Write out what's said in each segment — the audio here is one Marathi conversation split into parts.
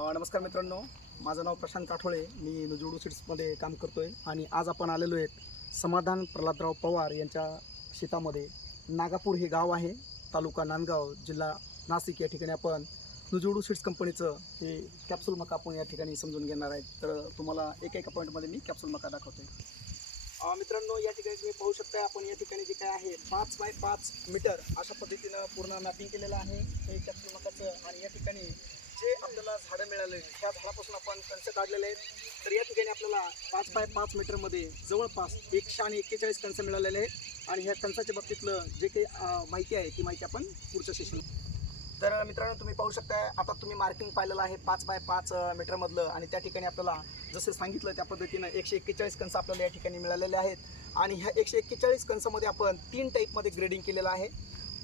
नमस्कार मित्रांनो. माझं नाव प्रशांत काठोळे. मी नुजोडू सीड्समध्ये काम करतो आहे आणि आज आपण आलेलो आहेत समाधान प्रल्हादराव पवार यांच्या शेतामध्ये. नागापूर हे गाव आहे. तालुका नांदगाव जिल्हा नाशिक या ठिकाणी आपण नुजोडू सीड्स कंपनीचं हे कॅप्सूल मका आपण या ठिकाणी समजून घेणार आहेत. तर तुम्हाला एक एका पॉईंटमध्ये मी कॅप्सूल मका दाखवतो आहे मित्रांनो या ठिकाणी तुम्ही पाहू शकता आपण या ठिकाणी जे काय आहे पाच बाय पाच मीटर अशा पद्धतीनं पूर्ण मॅपिंग केलेलं आहे. हे कॅप्सूल मकाचं. आणि या ठिकाणी जे आपल्याला झाडं मिळाले त्या झाडापासून आपण कणसे काढलेले आहेत. तर या ठिकाणी आपल्याला पाच बाय पाच मीटरमध्ये जवळपास एकशे आणि एक्केचाळीस कणसं मिळालेले आहेत. आणि ह्या कणसाच्या बाबतीतलं जे काही माहिती आहे ती माहिती आपण पुढच्या सेशन तर मित्रांनो तुम्ही पाहू शकता आता तुम्ही मार्किंग पाहिलेलं आहे पाच बाय पाच मीटरमधलं. आणि त्या ठिकाणी आपल्याला जसं सांगितलं त्या पद्धतीनं एकशे एक्केचाळीस कणसं आपल्याला या ठिकाणी मिळालेले आहेत. आणि ह्या एकशे एक्केचाळीस कणसामध्ये आपण तीन टाईपमध्ये ग्रेडिंग केलेलं आहे.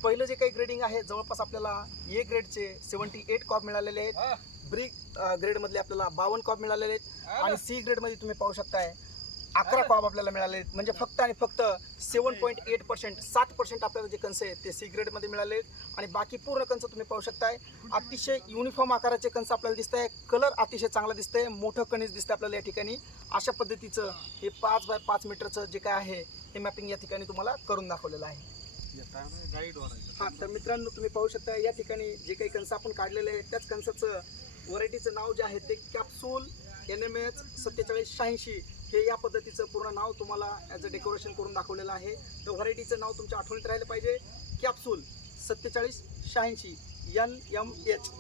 पहिलं जे काही ग्रेडिंग आहे जवळपास आपल्याला ए ग्रेडचे सेवन्टी एट कॉप मिळालेले आहेत. ब्रिक ग्रेडमधले आपल्याला बावन्न कॉप मिळालेले आहेत. आणि सी ग्रेडमध्ये तुम्ही पाहू शकताय अकरा कॉप आपल्याला मिळाले आहेत. म्हणजे फक्त आणि फक्त सेवन पॉईंट एट पर्सेंट सात पर्सेंट आपल्याला जे कणस आहेत ते सी ग्रेडमध्ये मिळाले आहेत. आणि बाकी पूर्ण कंस तुम्ही पाहू शकताय. अतिशय युनिफॉर्म आकाराचे कंस आपल्याला दिसत आहे कलर अतिशय चांगला दिसतंय. मोठं कणीस दिसतंय आपल्याला या ठिकाणी. अशा पद्धतीचं हे पाच बाय पाच मीटरचं जे काय आहे हे मॅपिंग या ठिकाणी तुम्हाला करून दाखवलेलं आहे. हां तर मित्रांनो तुम्ही पाहू शकता या ठिकाणी जे काही कणसं आपण काढलेले आहेत त्याच कणसाचं व्हरायटीचं नाव जे आहे ते कॅप्सूल एन एम एच सत्तेचाळीस शहाऐंशी हे या पद्धतीचं पूर्ण नाव तुम्हाला ॲज अ डेकोरेशन करून दाखवलेलं आहे. तर व्हरायटीचं नाव तुमच्या आठवणीत राहिलं पाहिजे कॅप्सूल सत्तेचाळीस शहाऐंशी एन एम एच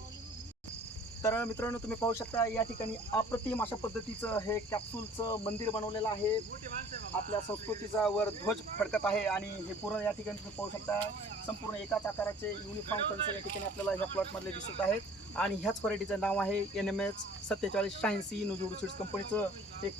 तर मित्रांनो तुम्ही पाहू शकता या ठिकाणी अप्रतिम अशा पद्धतीचं हे कॅप्सूलचं मंदिर बनवलेलं आहे. आपल्या संस्कृतीचा वर ध्वज फडकत आहे आणि हे पूर्ण या ठिकाणी तुम्ही पाहू शकता संपूर्ण एकाच आकाराचे युनिफॉर्म कन्सर या ठिकाणी आपल्याला ह्या प्लॉटमधले दिसत आहेत. आणि ह्याच व्हरायटीचं नाव आहे एन एम एच सत्तेचाळीस शहाऐंशी नुजूड सीड्स कंपनीचं एक